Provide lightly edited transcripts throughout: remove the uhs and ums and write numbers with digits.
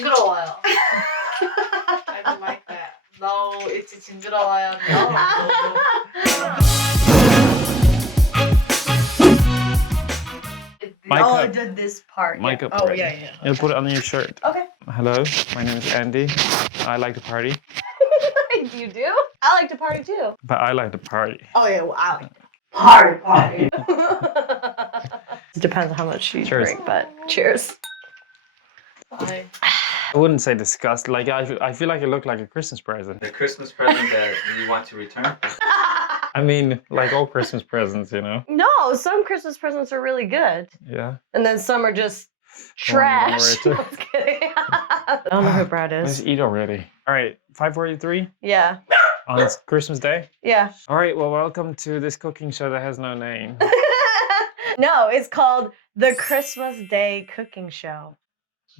징그러워요. I don't like that. No, it's 징그러워요. No. Mic oh, up. did this part. Mic yeah. up Oh, already. yeah. You'll put it on your shirt. Okay. Hello, my name is Andy. I like to party. You do? I like to party too. But I like to party. Oh, yeah, well, I like party. Depends on how much you Cheers. drink, but cheers. Bye. I wouldn't say disgust. Like I feel like it looked like a Christmas present. The Christmas present that you want to return? I mean, like all Christmas presents, you know? No, some Christmas presents are really good. Yeah. And then some are just trash. Throwing I'm just kidding. I don't know who Brad Let's is. eat already. All right, 5:43 Yeah. on Christmas Day. Yeah. All right, well, welcome to this cooking show that has no name. No, it's called the Christmas Day Cooking Show.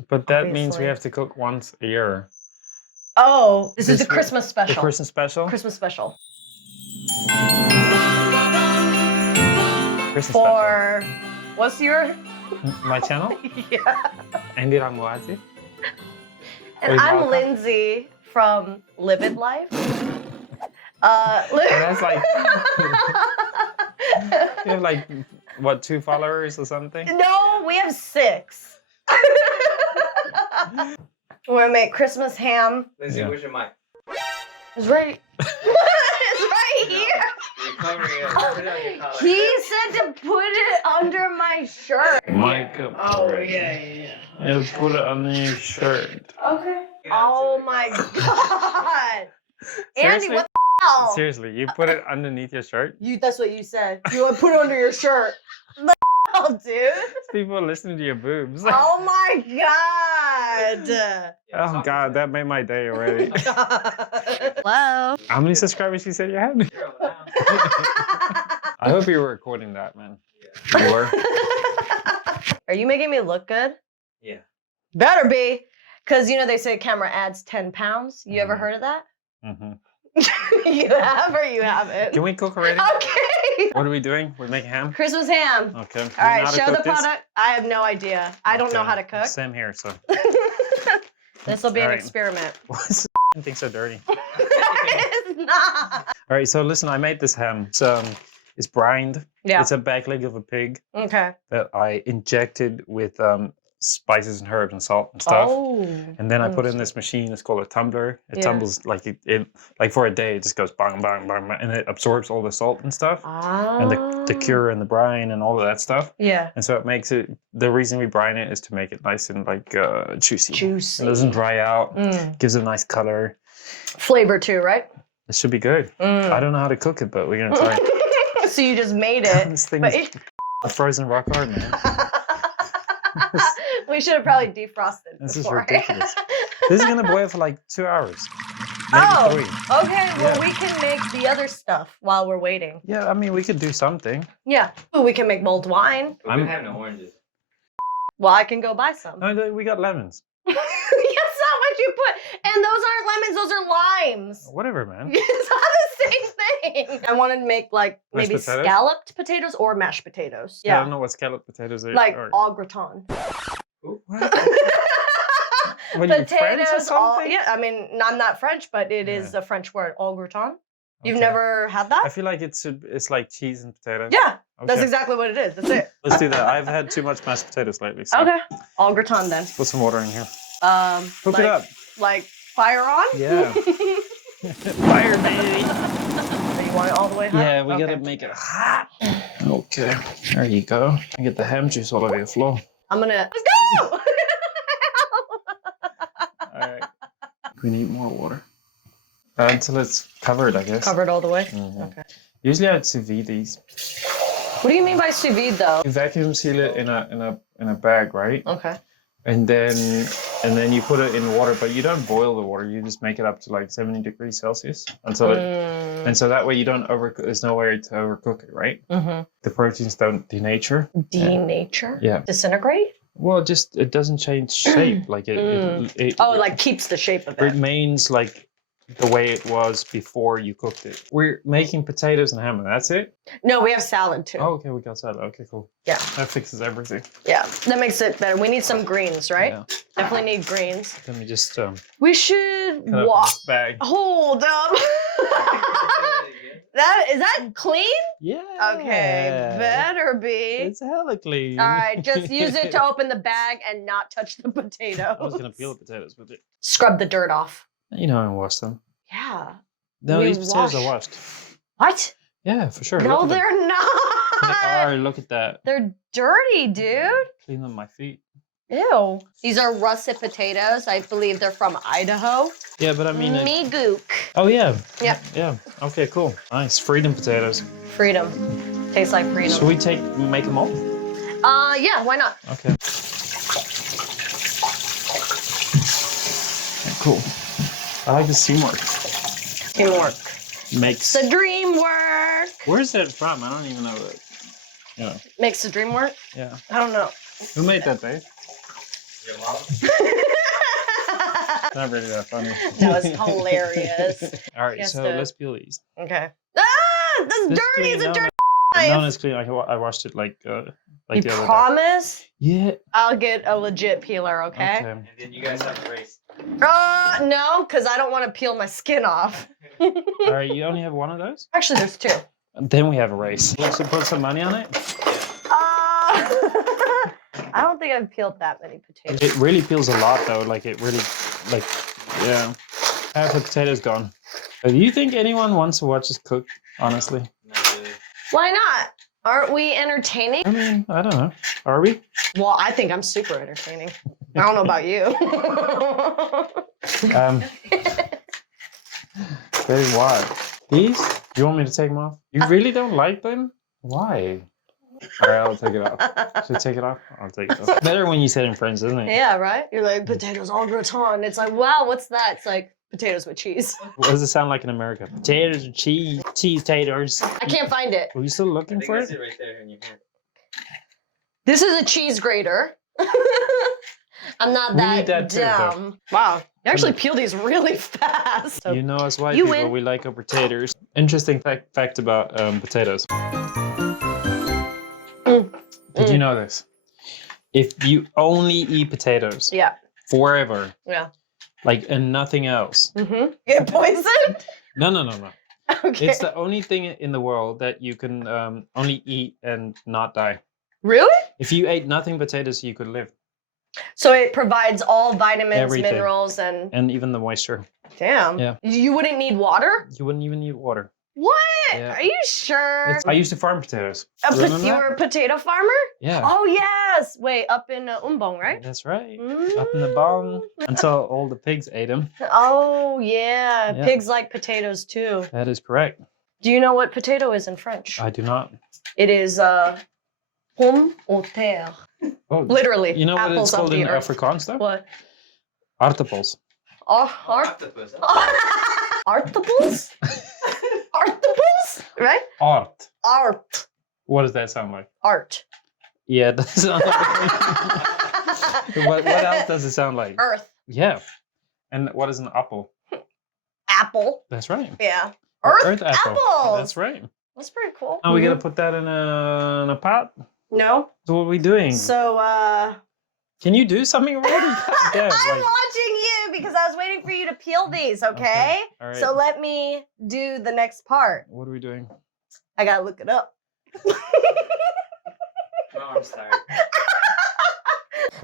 But that means we Obviously. have to cook once a year. Oh, this is the This- Christmas special. The Christmas special? Christmas special. Christmas For what's your special. My channel? yeah. Andy랑 뭐 하지? And Wait, I'm welcome. Lindsay from Livid Life. And that's like, you have like, what, 2 followers or something? No, we have 6. We're gonna make Christmas ham. Lindsay, Yeah. where's your mic? It's right. It's right here. You're covering it. Put it on your collar. He said to put it under my shirt. Mic up. already. Yeah, put it on your shirt. Okay. You have Oh to. my god. Andy, Seriously? what the hell? Seriously, you put it underneath your shirt? That's what you said. You want to put it under your shirt. The hell, dude? People are listening to your boobs. Oh my god. Yeah, Oh talk god, to that made my day already. Hello. How many subscribers you said you had? Zero now. I hope you were recording that, man. You were? Are you making me look good? Yeah. Better be. Because, you know, they say camera adds 10 pounds. You ever Mhm. heard of that? Mm-hmm. You have or you haven't? Can we cook already? Okay. What are we doing? We're making ham? Christmas ham. Okay. All right, show the product. product. I have no idea. I don't know how to cook. Same here, so. This will be an All right. experiment. Why is the thing so dirty? It's not. All right, so listen, I made this ham. It's brined. Yeah. It's a back leg of a pig Okay. that I injected with spices and herbs and salt and stuff. Oh. And then I put it in this machine. It's called a tumbler. It Yeah. tumbles like it like for a day. It just goes bang, bang, bang, bang, and it absorbs all the salt and stuff, and the cure and the brine and all of that stuff. Yeah. And so it makes it. The reason we brine it is to make it nice and like juicy. Juicy. It doesn't dry out. Mm. Gives it a nice color. Flavor too, right? It should be good. Mm. I don't know how to cook it, but we're gonna try. So you just made it. This thing But is a frozen rock hard, man. we should have probably defrosted. This is beforehand. ridiculous. This is gonna boil for like 2 hours. Maybe Oh, 3. okay. Well, Yeah. we can make the other stuff while we're waiting. Yeah, I mean we could do something. Yeah. Ooh, we can make mulled wine. But we have no oranges. Well, I can go buy some. No, we got lemons. That's not what you put. And those aren't lemons, those are limes. Whatever, man. It's not the same thing. I want to make like Mashed maybe potatoes? scalloped potatoes or mashed potatoes. I Yeah. don't know what scalloped potatoes are. Like or- au gratin. What? What, you French or something? yeah, I mean, I'm not French, but it is a French word, au gratin. You've Okay. never had that? I feel like it's like cheese and potatoes. Yeah, that's Okay. exactly what it is. That's it. Let's do that. I've had too much mashed potatoes lately. So Okay, au gratin then. Put some water in here. like, Hook it up. Like fire on? Yeah. Fire, baby. So you want it all the way hot? Yeah, we Okay. gotta make it hot. Okay, there you go. I get the ham juice all over your floor. I'm gonna. Let's go! All right. We need more water. Until it's covered, I guess. Covered all the way? Mhm. Okay. Usually I'd sous vide these. What do you mean by sous vide though? You vacuum seal it in a bag, right? Okay. And then you put it in water, but you don't boil the water. You just make it up to like 70 degrees Celsius until it, and so that way you don't overcook. There's no way to overcook it, right? Mm-hmm. The proteins don't denature. Denature? Yeah. Disintegrate? Well, it doesn't change shape. Like it Oh, it like keeps the shape of it. remains like the way it was before you cooked it. We're making potatoes and ham, and that's it? No, we have salad too. Oh, okay, we got salad. Okay, cool. Yeah. That fixes everything. Yeah, that makes it better. We need some greens, right? Yeah. Definitely need greens. Let me just We should cut up this bag. Hold up. Is that clean? Yeah. Okay, better be. It's hella clean. All right, just use it to open the bag and not touch the potatoes. I was gonna peel the potatoes with it. Scrub the dirt off. You know, and wash them. Yeah. No, We these potatoes are wash. washed. What? Yeah, for sure. No, Look at them. they're They not. are. Look at that. They're dirty, dude. Clean on my feet. Ew. These are russet potatoes. I believe they're from Idaho. Yeah, but I mean. Meegook. Oh yeah. Yeah. Yeah. Okay. Cool. Nice. Freedom potatoes. Freedom. Tastes like freedom. Should we make them all? Yeah, why not? Okay. Cool. I like the teamwork. Teamwork. Makes. The dream work. Where's that from? I don't even know that. Yeah. Makes the dream work? Yeah. I don't know. Who made that, Dave? Your mom? Not really that funny. That was hilarious. All right, Yes, so the- let's peel these. Okay. Ah, that's This dirty. clean, It's a no, dirty No, knife. it's clean. I washed it like You the other day. promise? Yeah. I'll get a legit peeler, okay? And then you guys have a race. No, because I don't want to peel my skin off. All right, you only have one of those? Actually, there's two. Then we have a race. Let's put some money on it. I don't think I've peeled that many potatoes. It really peels a lot though. Like it really, like, yeah. Half the potatoes gone. Do you think anyone wants to watch us cook? Honestly, Not really. Why not? Aren't we entertaining? I mean, I don't know. Are we? Well, I think I'm super entertaining. I don't know about you. Very why? These? You want me to take them off? You really don't like them? Why? All right, I'll take it off. Should I take it off? I'll take it off. Better when you say it in French, isn't it? Yeah, right? You're like, potatoes au gratin. It's like, wow, what's that? It's like, potatoes with cheese. What does it sound like in America? Potatoes and cheese. Cheese taters. I can't find it. Are you still I looking think for that's it? it right there in your hand. This is a cheese grater. I'm not We that, need that too, though. dumb. Wow. You actually peel these really fast. So You know us white You people, win. we like our potatoes. Interesting fact about potatoes. Did you know this? If you only eat potatoes yeah. forever, Yeah. like, and nothing else. Mm-hmm. Get poisoned? No. Okay. It's the only thing in the world that you can only eat and not die. Really? If you ate nothing potatoes, you could live. So it provides all vitamins, Everything. minerals, and And even the moisture. damn. Yeah. You wouldn't need water? You wouldn't even need water. What? Yeah. Are you sure? I used to farm potatoes. Remember You that? were a potato farmer? Yeah. Oh yes. Wait, up in Umbong, right? That's right. Mm. Up in the bong until all the pigs ate them. Oh yeah. Yeah. Pigs like potatoes too. That is correct. Do you know what potato is in French? I do not. It is pomme au terre. Oh, Literally. you know what it's apples of called the in earth. Afrikaans though? What? Aardappels. Octopus. Artables? Artables? Right? Art. Art. What does that sound like? Art. Yeah, that sounds like. what else does it sound like? Earth. Yeah. And what is an apple? Apple. That's right. Yeah. Or Earth, apple. apples. That's right. That's pretty cool. Now we gotta put that in a pot. No. So what are we doing? So Can you do something already? God damn, I'm like- watching you because I was waiting for you to peel these, okay? All right. So let me do the next part. What are we doing? I gotta look it up. My arm's tired.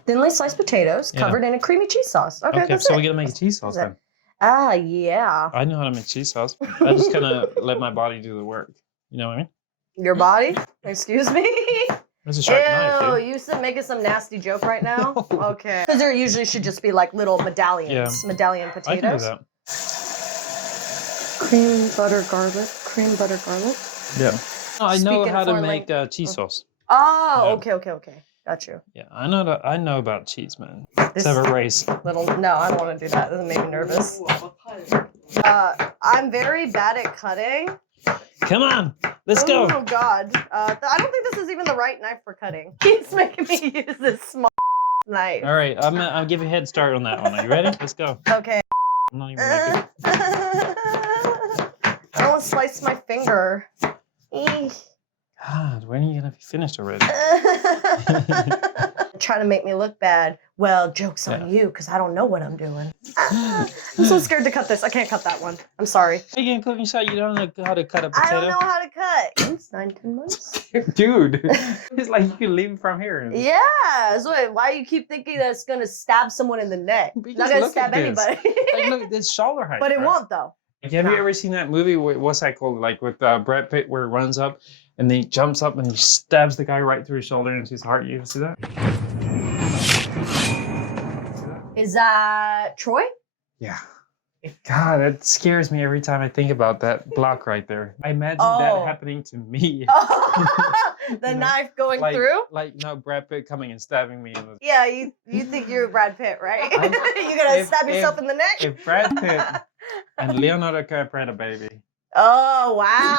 Thinly sliced potatoes Yeah. covered in a creamy cheese sauce. Okay, Okay, that's so it. we gotta make a cheese sauce That's then. Ah, yeah. I know how to make cheese sauce. I just kind of let my body do the work. You know what I mean? Your body? Excuse me? It's a sharp knife, Ew, dude. you making some nasty joke right now? Okay. Because there usually should just be like little medallions. Yeah. Medallion I can do potatoes. that. Cream, butter, garlic. Cream, butter, garlic. Yeah. I know Speaking how to foreign make cheese sauce. Oh, Yeah. okay. Got you. Yeah, I know about cheese, man. This Let's have a race. little, no, I don't want to do that. This make me nervous. I'm very bad at cutting. Come on, let's go. Oh God. I don't think this is even the right knife for cutting. He's making me use this small knife. All right, I'll give you a head start on that one. Are you ready? Let's go. Okay. I'm not even making. I don't slice my finger. Eek. God, when are you gonna be finished already? Trying to make me look bad. Well, joke's on you, because I don't know what I'm doing. I'm so scared to cut this. I can't cut that one. I'm sorry. Again, cooking shot. You don't know how to cut a I potato. don't know how to cut. It's 9-10 months. Dude, it's like you can leave it from here. Yeah. So why do you keep thinking that it's gonna stab someone in the neck? Because Not gonna look stab at this. anybody. Like, look, it's shoulder height. But it right? won't though. Like, have you Nah. ever seen that movie? What's that called? Like with Brad Pitt, where he runs up and then he jumps up and he stabs the guy right through his shoulder into his heart. You ever see that? Is that Troy? Yeah. God, that scares me every time I think about that block right there. I imagine that happening to me. The You know, knife going like, through? Like, no, Brad Pitt coming and stabbing me in the. Yeah, you think you're Brad Pitt, right? I'm- You're gonna stab yourself in the neck? If Brad Pitt and Leonardo DiCaprio had a baby. Oh, wow.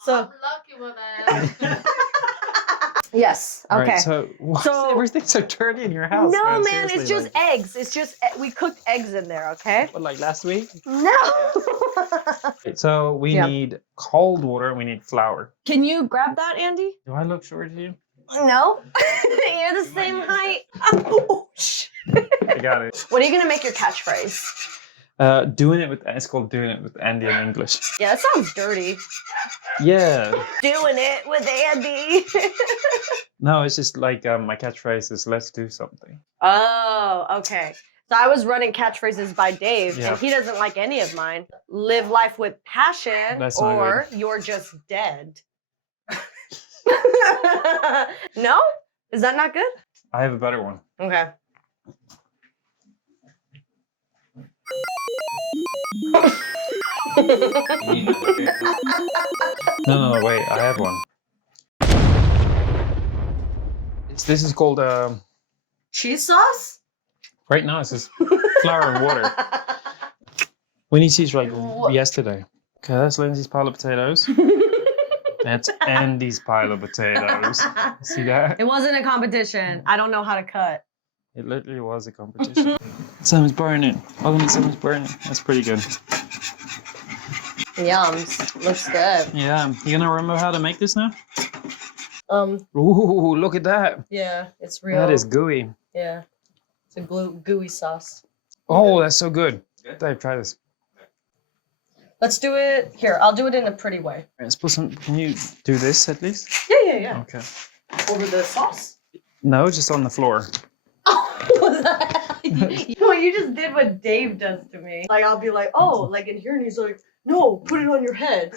So, I'm lucky with that. yes, All okay. right, so why So- is everything so dirty in your house? No, man, it's Seriously, just eggs. It's just, we cooked eggs in there, okay? What, like last week? No. So we Yeah. need cold water and we need flour. Can you grab that, Andy? Do I look short to you? No. You're the same height. Oh, shit. I got it. What are you gonna make your catchphrase? It's called doing it with Andy in English. Yeah, that sounds dirty. Yeah. Doing it with Andy. No, it's just like my catchphrase is let's do something. Oh, okay. So I was running catchphrases by Dave, Yeah. and he doesn't like any of mine. Live life with passion, That's not or you're just dead. No? Is that not good? I have a better one. Okay. No, wait, I have one. This is called Cheese sauce? right now it's just flour and water. We need cheese like yesterday. Okay, that's Lindsay's pile of potatoes. That's Andy's pile of potatoes. See that? It wasn't a competition. I don't know how to cut. It literally was a competition. Someone's burning. Oh, look, someone's burning. That's pretty good. Yums. Looks good. Yeah. You gonna remember how to make this now? Um, Ooh, look at that. yeah, it's real. That is gooey. Yeah. It's a gooey sauce. Oh, that's so good. Good. Dave, try this. Let's do it here. I'll do it in a pretty way. Let's put some. Can you do this at least? Yeah. Okay. Over the sauce? No, just on the floor. No, you just did what Dave does to me. Like, I'll be like, oh, like in here, and he's like, no, put it on your head.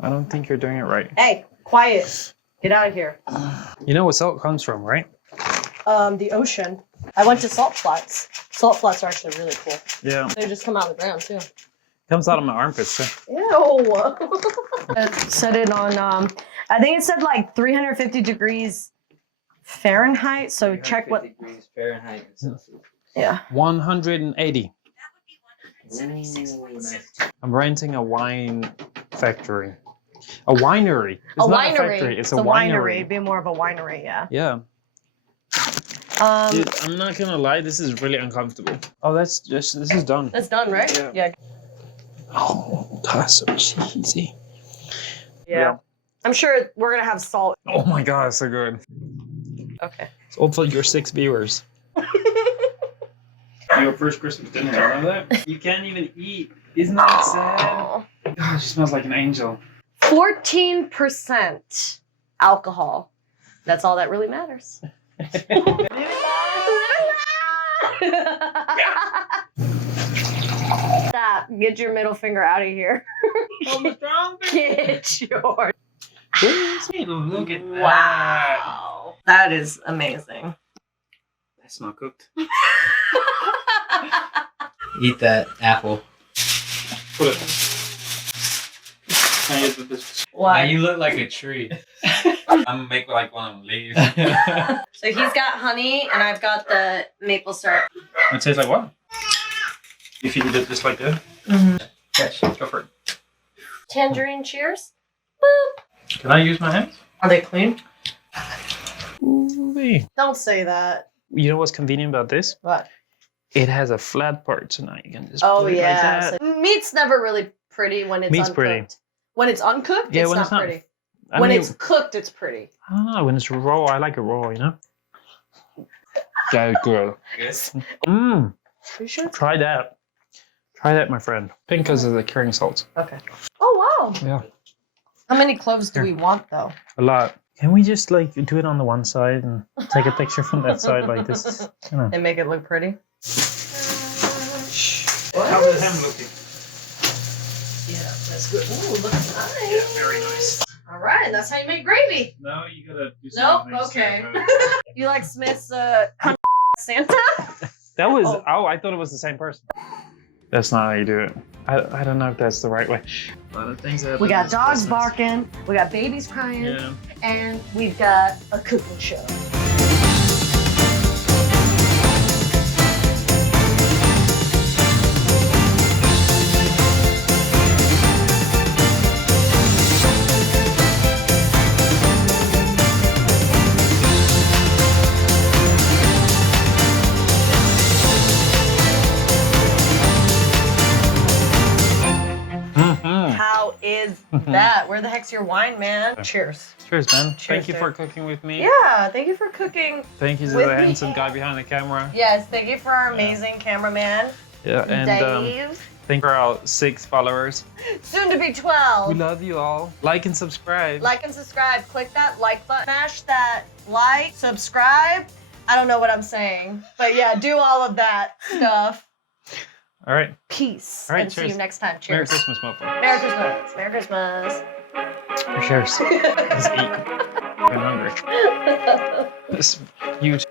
I don't think you're doing it right. Hey, quiet. Get out of here. You know where salt comes from, right? The ocean. I went to salt flats. Salt flats are actually really cool. Yeah. They just come out of the ground, too. Comes out of my armpits. Too. Ew. Set it on, I think it said like 350 degrees Fahrenheit. So check what, 350 degrees Fahrenheit and Celsius. yeah. 180. Ooh, nice. I'm renting a wine factory. A winery. It's A not winery. a factory. It's a winery. It'd winery. be more of a winery, yeah. Yeah. Dude, I'm not gonna lie. This is really uncomfortable. Oh, this is done. That's done, right? Yeah. Oh, that's so cheesy. Yeah. I'm sure we're gonna have salt. Oh my god, it's so good. Okay. It's all for your 6 viewers. Your first Christmas dinner, you know that? You can't even eat. Isn't that sad? God, she smells like an angel. 14% alcohol. That's all that really matters. Stop. Get your middle finger out of here. Get yours. Look at that. Wow. That is amazing. That's not cooked. Eat that apple. Put it. Can I use this? Now What? you look like a tree. I'm gonna make like one of them leaves. So he's got honey and I've got the maple syrup. It tastes like what? If you did this like that? Yes, go for it. Tangerine cheers. Can I use my hands? Are they clean? Ooh-wee. Don't say that. You know what's convenient about this? What? It has a flat part, so now you can just Oh put it like yeah. that. So meat's never really pretty when it's Meat's uncooked. pretty. When it's uncooked, Yeah, it's when not it's not. pretty. I When mean, it's cooked, it's pretty. I don't know, when it's raw, I like it raw, you know? Go, girl. Yes. Mmm, You sure? try that. Try that, my friend. Pink because of the curing salt. Okay. Oh wow. Yeah, How many cloves do Here. we want though? a lot. Can we just like do it on the one side and take a picture from that side like this? You know. And make it look pretty. How is ham looking? Yeah, that's good. Ooh, looks nice. Yeah, very nice. All right, and that's how you make gravy. No, you gotta do Nope. something. Okay. You like Smith's Santa? That was, Oh. I thought it was the same person. That's not how you do it. I don't know if that's the right way. A lot of things happen We got this dogs business. barking. We got babies crying. Yeah. And we've got a cooking show. Mhm. How is that? Where the heck's your wine, man? Cheers. Cheers, man. Cheers, Thank you for dude. cooking with me. Yeah, thank you for cooking. Thank you to With the me. handsome guy behind the camera. Yes, thank you for our amazing cameraman, Yeah, and Dave. thank you for our 6 followers. Soon to be We 12. love you all. Like and subscribe. Like and subscribe. Click that like button. Smash that like, subscribe. I don't know what I'm saying, but yeah, do all of that stuff. All right. Peace. All right, and see cheers. you next time. Merry Cheers. Christmas, motherfucker. Merry Christmas. Merry Christmas. Cheers. Let's eat. I'm hungry. This huge.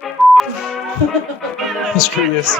Screw this.